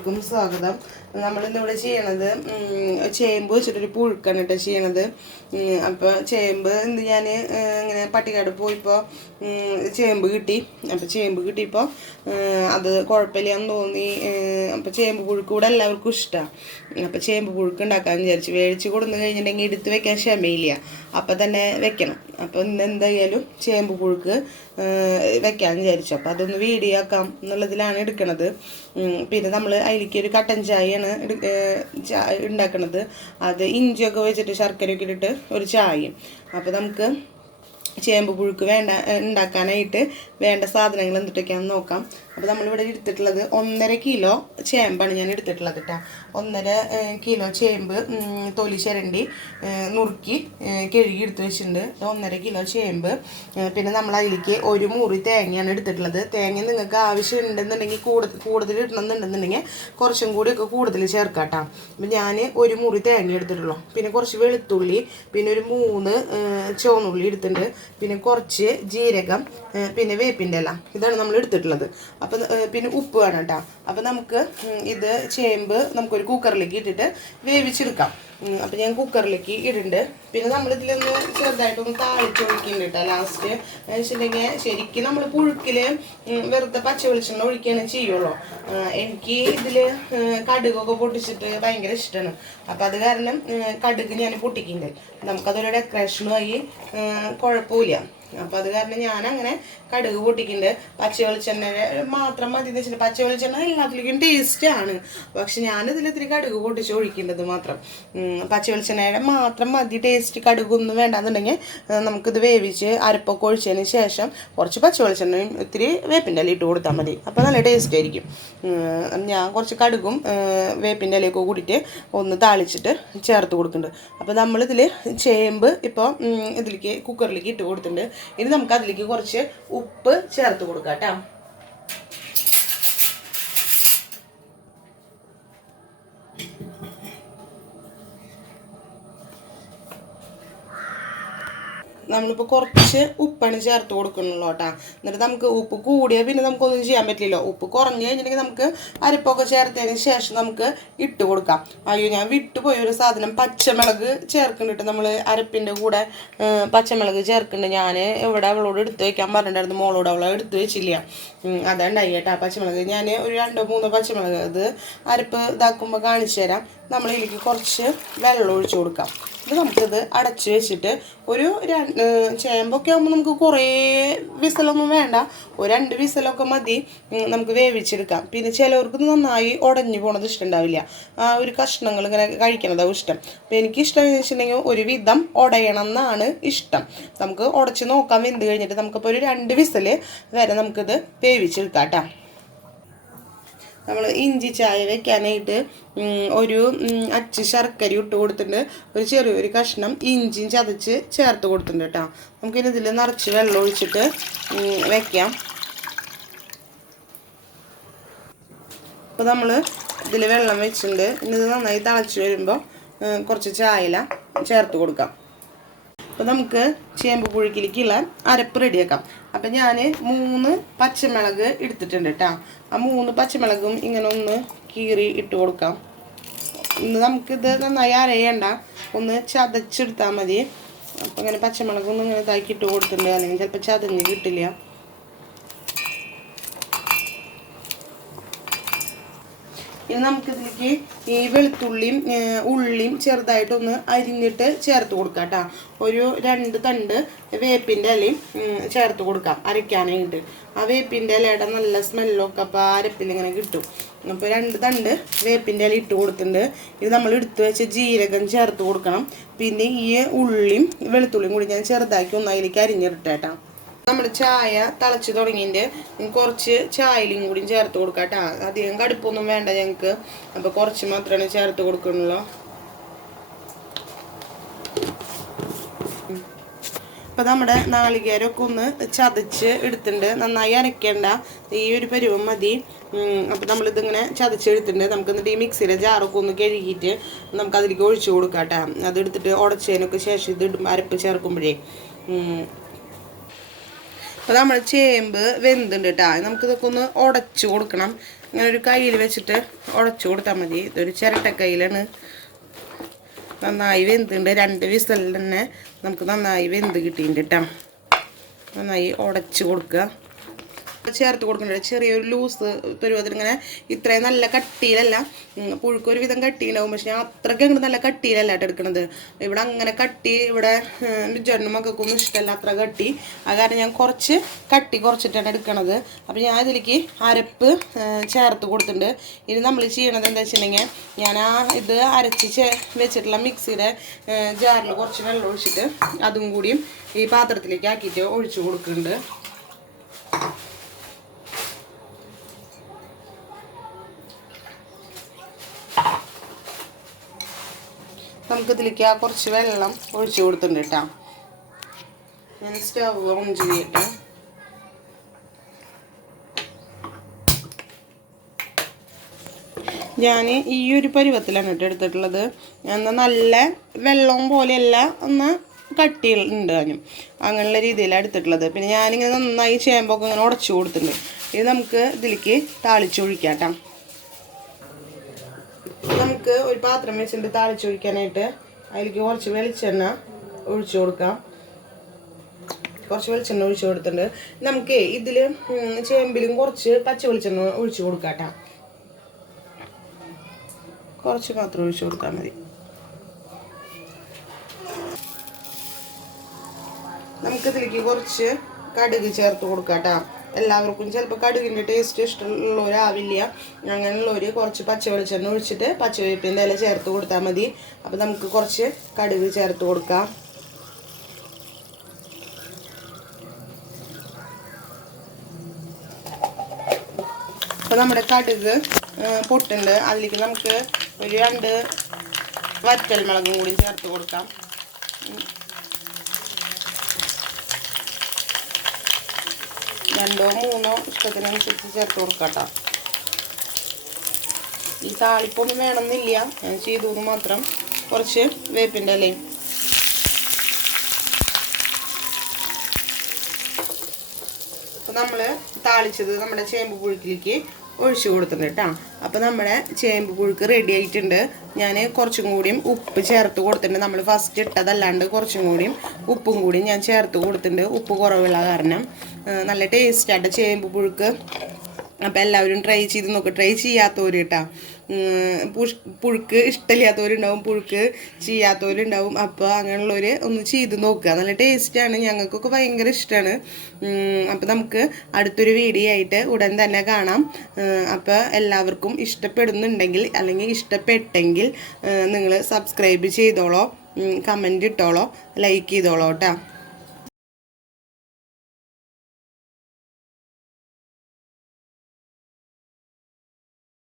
എല്ലാവർക്കും സ്വാഗതം. നമ്മളിന്നിവിടെ ചെയ്യണത് ചേമ്പ് വെച്ചിട്ടൊരു പുഴുക്കാണ് കേട്ടോ ചെയ്യണത്. അപ്പോൾ ചേമ്പ് ഇന്ന് ഞാൻ ഇങ്ങനെ പട്ടിക്കാട് പോയിപ്പോൾ ചേമ്പ് കിട്ടി. അപ്പോൾ ചേമ്പ് കിട്ടിയപ്പോൾ അത് കുഴപ്പമില്ലാന്ന് തോന്നി. അപ്പോൾ ചേമ്പ് പുഴുക്ക് കൂടെ എല്ലാവർക്കും ഇഷ്ടമാണ്. അപ്പോൾ ചേമ്പ് പുഴുക്ക് ഉണ്ടാക്കാമെന്ന് വിചാരിച്ചു. മേടിച്ച് കൊടുന്നു കഴിഞ്ഞിട്ടുണ്ടെങ്കിൽ എടുത്ത് വെക്കാൻ ക്ഷമയില്ല, അപ്പം തന്നെ വെക്കണം. അപ്പോൾ ഇന്ന് എന്തായാലും ചേമ്പ് പുഴുക്ക് വെക്കാമെന്ന് വിചാരിച്ചു. അപ്പോൾ അതൊന്ന് വീഡിയോ ആക്കാം എന്നുള്ളതിലാണ് എടുക്കണത്. പിന്നെ നമ്മൾ അതിലേക്ക് ഒരു കട്ടൻ ചായയാണ് ഉണ്ടാക്കണത്. അത് ഇഞ്ചിയൊക്കെ വെച്ചിട്ട് ശർക്കരയൊക്കെ ഇട്ടിട്ട് ഒരു ചായയും. അപ്പോൾ നമുക്ക് ചേമ്പ് പുഴുക്ക് ഉണ്ടാക്കാനായിട്ട് വേണ്ട സാധനങ്ങൾ എന്തൊക്കെയാണെന്ന് നോക്കാം. അപ്പോൾ നമ്മളിവിടെ എടുത്തിട്ടുള്ളത് 1.5 കിലോ ചേമ്പാണ് ഞാൻ എടുത്തിട്ടുള്ളത് കേട്ടോ. 1.5 കിലോ ചേമ്പ് തൊലി ചിരണ്ടി നുറുക്കി കഴുകി എടുത്ത് വെച്ചിട്ടുണ്ട്. 1.5 കിലോ ചേമ്പ്. പിന്നെ നമ്മൾ അതിലേക്ക് ഒരു മുറി തേങ്ങയാണ് എടുത്തിട്ടുള്ളത്. തേങ്ങ നിങ്ങൾക്ക് ആവശ്യമുണ്ടെന്നുണ്ടെങ്കിൽ കൂടുതൽ ഇടണമെന്നുണ്ടെന്നുണ്ടെങ്കിൽ കുറച്ചും കൂടിയൊക്കെ കൂടുതൽ ചേർക്കാം കേട്ടോ. അപ്പം ഞാൻ ഒരു മുറി തേങ്ങ എടുത്തിട്ടുള്ളൂ. പിന്നെ കുറച്ച് വെളുത്തുള്ളി, പിന്നെ ഒരു 3 ചുവന്നുള്ളി എടുത്തിട്ടുണ്ട്. പിന്നെ കുറച്ച് ജീരകം, പിന്നെ വേപ്പിൻ്റെ ഇല. ഇതാണ് നമ്മൾ എടുത്തിട്ടുള്ളത്. അപ്പം പിന്നെ ഉപ്പ് വേണം കേട്ടോ. അപ്പം നമുക്ക് ഇത് ചേമ്പ് നമുക്കൊരു കുക്കറിലേക്ക് ഇട്ടിട്ട് വേവിച്ചെടുക്കാം. അപ്പം ഞാൻ കുക്കറിലേക്ക് ഇടുന്നുണ്ട്. പിന്നെ നമ്മളിതിലൊന്ന് ചെറുതായിട്ടൊന്ന് താളിച്ചൊഴിക്കുന്നുണ്ട് കേട്ടോ ലാസ്റ്റ്. വെച്ചിട്ടുണ്ടെങ്കിൽ ശരിക്കും നമ്മൾ പുഴുക്കിൽ വെറുതെ പച്ച വെളിച്ചെണ്ണ ഒഴിക്കുകയാണ് ചെയ്യുള്ളൂ. എനിക്ക് ഇതിൽ കടുകൊക്കെ പൊട്ടിച്ചിട്ട് ഭയങ്കര ഇഷ്ടമാണ്. അപ്പം അത് കാരണം കടുക് ഞാൻ പൊട്ടിക്കുന്നുണ്ട്. നമുക്കതൊരു ഡെക്കറേഷനുമായി കുഴപ്പമില്ല. അപ്പം അത് കാരണം ഞാനങ്ങനെ കടുക് പൊട്ടിക്കുന്നുണ്ട്. പച്ച വെളിച്ചെണ്ണ മാത്രം മതി എന്ന് വെച്ചിട്ട് പച്ച വെളിച്ചെണ്ണ എല്ലാത്തിലേക്കും ടേസ്റ്റാണ്. പക്ഷെ ഞാനിതിൽ ഇത്തിരി കടുക് പൊട്ടിച്ച് ഒഴിക്കേണ്ടത് മാത്രം. പച്ച വെളിച്ചെണ്ണയുടെ മാത്രം മതി ടേസ്റ്റ്. കടുകൊന്നും വേണ്ടാന്നുണ്ടെങ്കിൽ നമുക്കിത് വേവിച്ച് അരപ്പൊക്കെ ഒഴിച്ചതിന് ശേഷം കുറച്ച് പച്ച വെളിച്ചെണ്ണയും ഇത്തിരി വേപ്പിൻ്റെ ഇല ഇട്ട് കൊടുത്താൽ മതി. അപ്പോൾ നല്ല ടേസ്റ്റ് ആയിരിക്കും. ഞാൻ കുറച്ച് കടുകും വേപ്പിൻ്റെ ഇലയൊക്കെ കൂടിയിട്ട് ഒന്ന് താളിച്ചിട്ട് ചേർത്ത് കൊടുക്കുന്നുണ്ട്. അപ്പോൾ നമ്മളിതിൽ ചേമ്പ് ഇപ്പോൾ ഇതിലേക്ക് കുക്കറിലേക്ക് ഇട്ട് കൊടുത്തിട്ടുണ്ട്. ഇനി നമുക്ക് അതിലേക്ക് കുറച്ച് ഉപ്പ് ചേർത്ത് കൊടുക്കാം കേട്ടോ. നമ്മളിപ്പോൾ കുറച്ച് ഉപ്പാണ് ചേർത്ത് കൊടുക്കണല്ലോ കേട്ടോ. എന്നിട്ട് നമുക്ക് ഉപ്പ് കൂടിയാൽ പിന്നെ നമുക്കൊന്നും ചെയ്യാൻ പറ്റില്ലല്ലോ. ഉപ്പ് കുറഞ്ഞു കഴിഞ്ഞിട്ടുണ്ടെങ്കിൽ നമുക്ക് അരിപ്പൊക്കെ ചേർത്തതിന് ശേഷം നമുക്ക് ഇട്ട് കൊടുക്കാം. അയ്യോ, ഞാൻ വിട്ടുപോയൊരു സാധനം, പച്ചമുളക് ചേർക്കുന്നുണ്ട്. നമ്മൾ അരപ്പിൻ്റെ കൂടെ പച്ചമുളക് ചേർക്കുന്നുണ്ട്. ഞാൻ ഇവിടെ അവളോട് എടുത്ത് വയ്ക്കാൻ പറഞ്ഞിട്ടുണ്ടായിരുന്നു, മോളോട്. അവളെ എടുത്ത് വെച്ചില്ല. അതുണ്ടായി കേട്ടോ പച്ചമുളക്. ഞാൻ ഒരു 2-3 പച്ചമുളക് ഇത് അരപ്പ് ഇതാക്കുമ്പോൾ കാണിച്ചു തരാം. നമ്മളിതിലേക്ക് കുറച്ച് വെള്ളം ഒഴിച്ചു കൊടുക്കാം. ഇത് നമുക്കിത് അടച്ച് വെച്ചിട്ട് ഒരു ചേമ്പൊക്കെ ആകുമ്പോൾ നമുക്ക് കുറേ വിസലൊന്നും വേണ്ട, ഒരു 2 വിസലൊക്കെ മതി നമുക്ക് വേവിച്ചെടുക്കാം. പിന്നെ ചിലവർക്ക് നന്നായി ഉടഞ്ഞു പോണത് ഇഷ്ടമുണ്ടാവില്ല. ആ ഒരു കഷ്ണങ്ങൾ ഇങ്ങനെ കഴിക്കണതാണ് ഇഷ്ടം. അപ്പം എനിക്കിഷ്ടം എന്ന് വെച്ചിട്ടുണ്ടെങ്കിൽ ഒരു വിധം ഉടയണം എന്നാണ് ഇഷ്ടം. നമുക്ക് ഉടച്ച് നോക്കാം വെന്ത് കഴിഞ്ഞിട്ട്. നമുക്കിപ്പോൾ ഒരു 2 വിസൽ വരെ നമുക്കിത് വേവിച്ചെടുക്കാം കേട്ടോ. നമ്മൾ ഇഞ്ചി ചായ വെക്കാനായിട്ട് ഒരു അച്ച് ശർക്കര ഇട്ട് കൊടുത്തിട്ടുണ്ട്. ഒരു ചെറിയൊരു കഷ്ണം ഇഞ്ചിയും ചതച്ച് ചേർത്ത് കൊടുത്തിട്ടുണ്ട് കേട്ടോ. നമുക്കിനി ഇതിൽ നിറച്ച് വെള്ളം ഒഴിച്ചിട്ട് വെക്കാം. അപ്പോൾ നമ്മൾ ഇതിൽ വെള്ളം വെച്ചിട്ടുണ്ട്. ഇനി ഇത് നന്നായി തിളച്ച് വരുമ്പോൾ കുറച്ച് ചായല ചേർത്ത് കൊടുക്കാം. അപ്പോൾ നമുക്ക് ചേമ്പ് പുഴുക്കിലേക്കുള്ള അരപ്പ് റെഡിയാക്കാം. അപ്പം ഞാൻ 3 പച്ചമുളക് എടുത്തിട്ടുണ്ട് കേട്ടോ. ആ 3 പച്ചമുളകും ഇങ്ങനെ ഒന്ന് കീറി ഇട്ട് കൊടുക്കാം. ഇന്ന് നമുക്കിത് നന്നായി അരയണ്ട, ഒന്ന് ചതച്ചെടുത്താൽ മതി. അപ്പം ഇങ്ങനെ പച്ചമുളകൊന്നും ഇങ്ങനെ ഇതാക്കി ഇട്ട് കൊടുത്തിട്ടുണ്ട്, അല്ലെങ്കിൽ ചിലപ്പോൾ ചതഞ്ഞ് കിട്ടില്ല. ഇനി നമുക്കിതിലേക്ക് ഈ വെളുത്തുള്ളിയും ഉള്ളിയും ചെറുതായിട്ടൊന്ന് അരിഞ്ഞിട്ട് ചേർത്ത് കൊടുക്കാം കേട്ടോ. ഒരു 2 തണ്ട് വേപ്പിൻ്റെ ഇലയും ചേർത്ത് കൊടുക്കാം അരയ്ക്കാനായിട്ട്. ആ വേപ്പിൻ്റെ ഇലയുടെ നല്ല സ്മെല്ലൊക്കെ അപ്പോൾ അരപ്പിലിങ്ങനെ കിട്ടും. അപ്പോൾ 2 തണ്ട് വേപ്പിൻ്റെ ഇല ഇട്ട് കൊടുത്തിട്ടുണ്ട്. ഇത് നമ്മൾ എടുത്ത് വെച്ച് ജീരകം ചേർത്ത് കൊടുക്കണം. പിന്നെ ഈ ഉള്ളിയും വെളുത്തുള്ളിയും കൂടി ഞാൻ ചെറുതാക്കി ഒന്ന് അതിലേക്ക് അരിഞ്ഞിട്ടേട്ടാ. നമ്മൾ ചായ തിളച്ച് തുടങ്ങിയിട്ട് കുറച്ച് ചായയിലും കൂടി ചേർത്ത് കൊടുക്കാം കേട്ടോ. അധികം കടുപ്പൊന്നും വേണ്ട ഞങ്ങൾക്ക്. അപ്പോൾ കുറച്ച് മാത്രമേ ചേർത്ത് കൊടുക്കുന്നുള്ളൂ. അപ്പോൾ നമ്മുടെ നാളികേരമൊക്കെ ഒന്ന് ചതച്ച് എടുത്തിട്ടുണ്ട്. നന്നായി അരയ്ക്കേണ്ട, ഈ ഒരു പരുവം മതി. അപ്പോൾ നമ്മളിതിങ്ങനെ ചതച്ചെടുത്തിട്ടുണ്ട്. നമുക്ക് എന്നിട്ട് ഈ മിക്സിയിലെ ജാറൊക്കെ ഒന്ന് കഴുകിയിട്ട് നമുക്കതിലേക്ക് ഒഴിച്ചു കൊടുക്കാം കേട്ടോ. അതെടുത്തിട്ട് ഉടച്ചതിനൊക്കെ ശേഷം ഇത് അരപ്പ് ചേർക്കുമ്പോഴേ അപ്പോൾ നമ്മൾ ചേമ്പ് വെന്തുണ്ട് കേട്ടോ. നമുക്കിതൊക്കെ ഒന്ന് ഉടച്ചു കൊടുക്കണം. ഇങ്ങനെ ഒരു കയ്യിൽ വെച്ചിട്ട് ഉടച്ചു കൊടുത്താൽ മതി. ഇതൊരു ചിരട്ടക്കൈയിലാണ്. നന്നായി വെന്തുണ്ട്. 2 വിസിലിൽ തന്നെ നമുക്ക് നന്നായി വെന്ത് കിട്ടിയിട്ടുണ്ട് കേട്ടോ. നന്നായി ഉടച്ച് കൊടുക്കുക. ചേർത്ത് കൊടുക്കുന്നുണ്ട് ചെറിയൊരു ലൂസ് പരുവത്തിൽ. ഇങ്ങനെ ഇത്രയും നല്ല കട്ടിയിലല്ല, പുഴുക്ക് ഒരുവിധം കട്ടിയുണ്ടാവും, പക്ഷെ ഞാൻ അത്രയ്ക്ക് അങ്ങോട്ട് നല്ല കട്ടിയിലല്ല കേട്ടോ എടുക്കുന്നത്. ഇവിടെ അങ്ങനെ കട്ടി ഇവിടെ ജണ്ണും മക്കൾക്കൊന്നും ഇഷ്ടമല്ല അത്ര കട്ടി. അത് കാരണം ഞാൻ കുറച്ചിട്ടാണ് എടുക്കണത്. അപ്പോൾ ഞാൻ ഇതിലേക്ക് അരപ്പ് ചേർത്ത് കൊടുത്തിട്ടുണ്ട്. ഇനി നമ്മൾ ചെയ്യണത് എന്താ വെച്ചിട്ടുണ്ടെങ്കിൽ, ഞാൻ ഇത് അരച്ച് വെച്ചിട്ടുള്ള മിക്സിയുടെ ജാറിൽ കുറച്ച് വെള്ളം ഒഴിച്ചിട്ട് അതും കൂടിയും ഈ പാത്രത്തിലേക്ക് ആക്കിയിട്ട് ഒഴിച്ചു കൊടുക്കുന്നുണ്ട്. നമുക്കിതിലേക്ക് കുറച്ച് വെള്ളം ഒഴിച്ചു കൊടുത്തിട്ടുണ്ട് കേട്ടോ. ഞാൻ സ്റ്റവ് ഓൺ ചെയ്യട്ടെ. ഞാൻ ഈ ഒരു പരുവത്തിലാണ് കേട്ടോ എടുത്തിട്ടുള്ളത്. എന്നാൽ നല്ല വെള്ളം പോലെയല്ല, ഒന്ന് കട്ടിയുണ്ട് അതിനും, അങ്ങനെയുള്ള രീതിയിലാണ് എടുത്തിട്ടുള്ളത്. പിന്നെ ഞാനിങ്ങനെ നന്നായി ചേമ്പൊക്കെ ഇങ്ങനെ ഉടച്ചു കൊടുത്തിട്ടുണ്ട്. ഇത് നമുക്ക് ഇതിലേക്ക് താളിച്ചൊഴിക്കാം കേട്ടോ. നമുക്ക് ഒരു പാത്രം വെച്ചിട്ട് താളിച്ചൊഴിക്കാനായിട്ട് അതിലേക്ക് കുറച്ച് വെളിച്ചെണ്ണ ഒഴിച്ചു കൊടുക്കാം. കുറച്ച് വെളിച്ചെണ്ണ ഒഴിച്ചു കൊടുത്തിട്ടുണ്ട്. നമുക്ക് ഇതിൽ ചേമ്പിലും കുറച്ച് പച്ച വെളിച്ചെണ്ണ ഒഴിച്ചു കൊടുക്കാം കേട്ടോ. കുറച്ച് മാത്രം ഒഴിച്ചു കൊടുത്താൽ മതി. നമുക്കിതിലേക്ക് കുറച്ച് കടുക് ചേർത്ത് കൊടുക്കാം കേട്ടോ. എല്ലാവർക്കും ചിലപ്പോൾ കടുകിൻ്റെ ടേസ്റ്റ് ഇഷ്ടമുള്ളവരാവില്ല. അങ്ങനെയുള്ളവർ കുറച്ച് പച്ച വെളിച്ചെണ്ണ ഒഴിച്ചിട്ട് പച്ചവേപ്പിൻ്റെ ഇല ചേർത്ത് കൊടുത്താൽ മതി. അപ്പോൾ നമുക്ക് കുറച്ച് കടുക് ചേർത്ത് കൊടുക്കാം. അപ്പോൾ നമ്മുടെ കടുക് പൊട്ടുണ്ട്. അതിലേക്ക് നമുക്ക് ഒരു 2 വറ്റൽമുളകും കൂടി ചേർത്ത് കൊടുക്കാം. 2 3 ഇഷ്ടത്തിനനുസരിച്ച് ചേർത്ത് കൊടുക്കാം കേട്ടോ. ഈ താളിപ്പൊന്നും വേണമെന്നില്ല, ഞാൻ ചെയ്തു മാത്രം. കുറച്ച് വേപ്പിൻ്റെ ഇലയും. അപ്പോൾ നമ്മൾ താളിച്ചത് നമ്മുടെ ചേമ്പ് പുഴുക്കിലേക്ക് ഒഴിച്ചു കൊടുത്തിട്ടുണ്ട് കേട്ടോ. അപ്പോൾ നമ്മുടെ ചേമ്പ് പുഴുക്ക് റെഡി ആയിട്ടുണ്ട്. ഞാൻ കുറച്ചും കൂടിയും ഉപ്പ് ചേർത്ത് കൊടുത്തിട്ടുണ്ട്. നമ്മൾ ഫസ്റ്റ് ഇട്ടതല്ലാണ്ട് കുറച്ചും കൂടിയും ഉപ്പും കൂടിയും ഞാൻ ചേർത്ത് കൊടുത്തിട്ടുണ്ട്. ഉപ്പ് കുറവുള്ള കാരണം നല്ല ടേസ്റ്റായിട്ട് ചേമ്പ് പുഴുക്ക്. അപ്പോൾ എല്ലാവരും ട്രൈ ചെയ്ത് നോക്കുക. ട്രൈ ചെയ്യാത്തവർ കേട്ടോ. പുഴുക്ക് ഇഷ്ടമില്ലാത്തവരുണ്ടാവും, പുഴുക്ക് ചെയ്യാത്തവരുണ്ടാവും. അപ്പോൾ അങ്ങനെയുള്ളവർ ഒന്ന് ചെയ്ത് നോക്കുക. നല്ല ടേസ്റ്റാണ്, ഞങ്ങൾക്കൊക്കെ ഭയങ്കര ഇഷ്ടമാണ്. അപ്പോൾ നമുക്ക് അടുത്തൊരു വീഡിയോ ആയിട്ട് ഉടൻ തന്നെ കാണാം. അപ്പോൾ എല്ലാവർക്കും ഇഷ്ടപ്പെടുന്നുണ്ടെങ്കിൽ അല്ലെങ്കിൽ ഇഷ്ടപ്പെട്ടെങ്കിൽ നിങ്ങൾ സബ്സ്ക്രൈബ് ചെയ്തോളോ, കമൻറ്റ് ഇട്ടോളോ, ലൈക്ക് ചെയ്തോളോ കേട്ടോ.